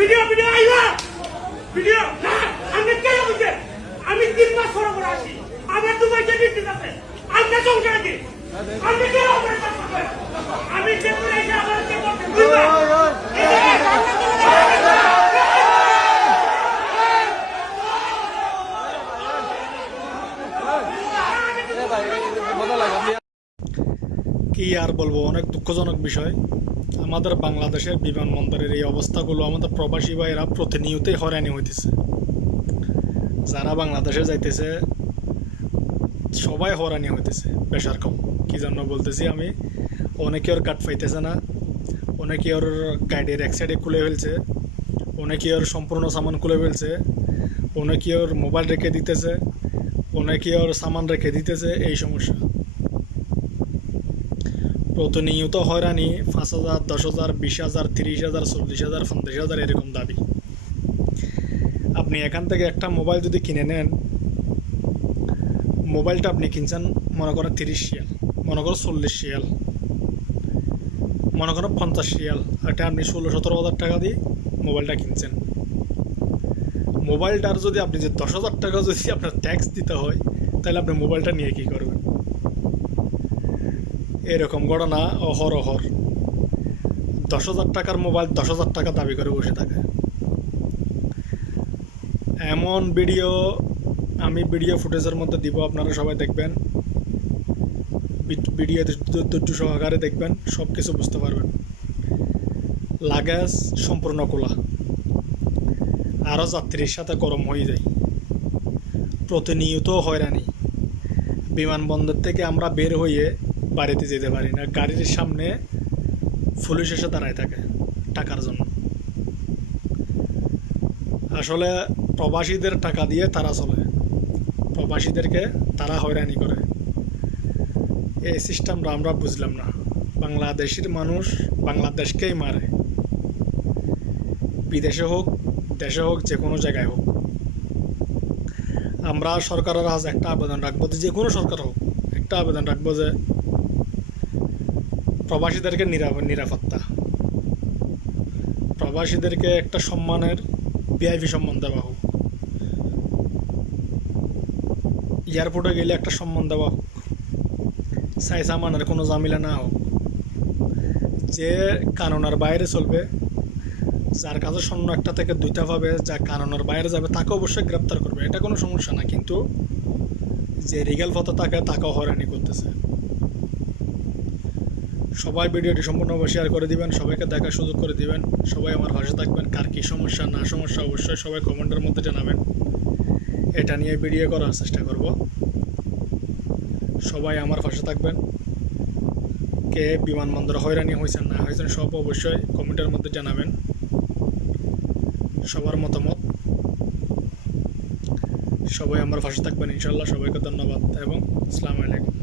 Video video আইবা video না আমি কেন বুঝে আমি 3 মাস পর পর আসি আমার তোমার যে দিতে যাবে আমরা সংসার কি আমি কেন আমি যে করে এসে আমার কে বলতে দিবা কি আর বলবো, অনেক দুঃখজনক বিষয়। আমাদের বাংলাদেশের বিমানবন্দরের এই অবস্থাগুলো আমাদের প্রবাসী ভাইয়েরা প্রতিনিয়তই হয়রানি হইতেছে। যারা বাংলাদেশে যাইতেছে সবাই হয়রানি হইতেছে পেশার কম। কি জন্য বলতেছি আমি, অনেকে ওর কাট পাইতেছে না, অনেকে ওর গাইডের এক সাইডে খুলে ফেলছে, অনেকে ওর সম্পূর্ণ সামান খুলে ফেলছে, অনেকে ওর মোবাইল রেখে দিতেছে, অনেকে ওর সামান রেখে দিতেছে। এই সমস্যা প্রতিনিয়ত হয়রানি। 5,000, 10,000, 20,000, 30,000, 40,000, 50,000 এরকম দাবি। আপনি এখান থেকে একটা মোবাইল যদি কিনে নেন, মোবাইলটা আপনি কিনছেন মনে করেন 30 রিয়াল, মনে করো 40 রিয়াল, মনে করো 50 রিয়াল, এটা আপনি 16-17 হাজার টাকা দিয়ে মোবাইলটা কিনছেন। মোবাইলটার যদি আপনি যে 10,000 টাকা যদি আপনার ট্যাক্স দিতে হয়, তাহলে আপনি মোবাইলটা নিয়ে কী করবেন? এরকম ঘটনা অহরহ। 10,000 টাকার মোবাইল 10,000 টাকা দাবি করে বসে থাকে। এমন ভিডিও আমি ভিডিও ফুটেজের মধ্যে দিব, আপনারা সবাই দেখবেন, ভিডিওতে ধৈর্য সহকারে দেখবেন, সব কিছু বুঝতে পারবেন। লাগেজ সম্পূর্ণ খোলা, আরও যাত্রীর সাথে গরম হয়ে যায়, প্রতিনিয়ত হয়রানি। বিমানবন্দর থেকে আমরা বের হয়ে বাড়িতে যেতে পারি না, গাড়ির সামনে পুলিশ এসে দাঁড়ায় থাকে টাকার জন্য। আসলে প্রবাসীদের টাকা দিয়ে তারা চলে, প্রবাসীদেরকে তারা হয়রানি করে। এই সিস্টেমটা আমরা বুঝলাম না। বাংলাদেশের মানুষ বাংলাদেশকেই মারে, বিদেশে হোক দেশে হোক যে কোনো জায়গায় হোক। আমরা সরকারের আজ একটা আবেদন রাখবো, যে কোনো সরকার হোক, একটা আবেদন রাখবো যে প্রবাসীদেরকে নিরাপত্তা, প্রবাসীদেরকে একটা সম্মানের ভিআইপি সম্মান দেওয়া হোক, এয়ারপোর্টে গেলে একটা সম্মান দেওয়া হোক, সাইসামানের কোনো ঝামেলা না হোক। যে কানুনের বাইরে চলবে, যার কাছে স্বর্ণ একটা থেকে 2টা পাবে, যা কানুনের বাইরে যাবে তাকে অবশ্যই গ্রেপ্তার করবে, এটা কোনো সমস্যা না। কিন্তু যে রিগেল পথে তাকেও হয়রানি করতেছে। সবাই ভিডিওটি সম্পূর্ণভাবে শেয়ার করে দিবেন, সবাইকে দেখার সুযোগ করে দিবেন, সবাই আমার পাশে থাকবেন। কার কী সমস্যা না সমস্যা অবশ্যই সবাই কমেন্টের মধ্যে জানাবেন, এটা নিয়ে ভিডিও করার চেষ্টা করব। সবাই আমার পাশে থাকবেন। কে বিমানবন্দরে হয়রানি হয়েছেন না হয়েছেন সব অবশ্যই কমেন্টের মধ্যে জানাবেন, সবার মতামত। সবাই আমার পাশে থাকবেন ইনশাল্লাহ। সবাইকে ধন্যবাদ এবং আসসালামু আলাইকুম।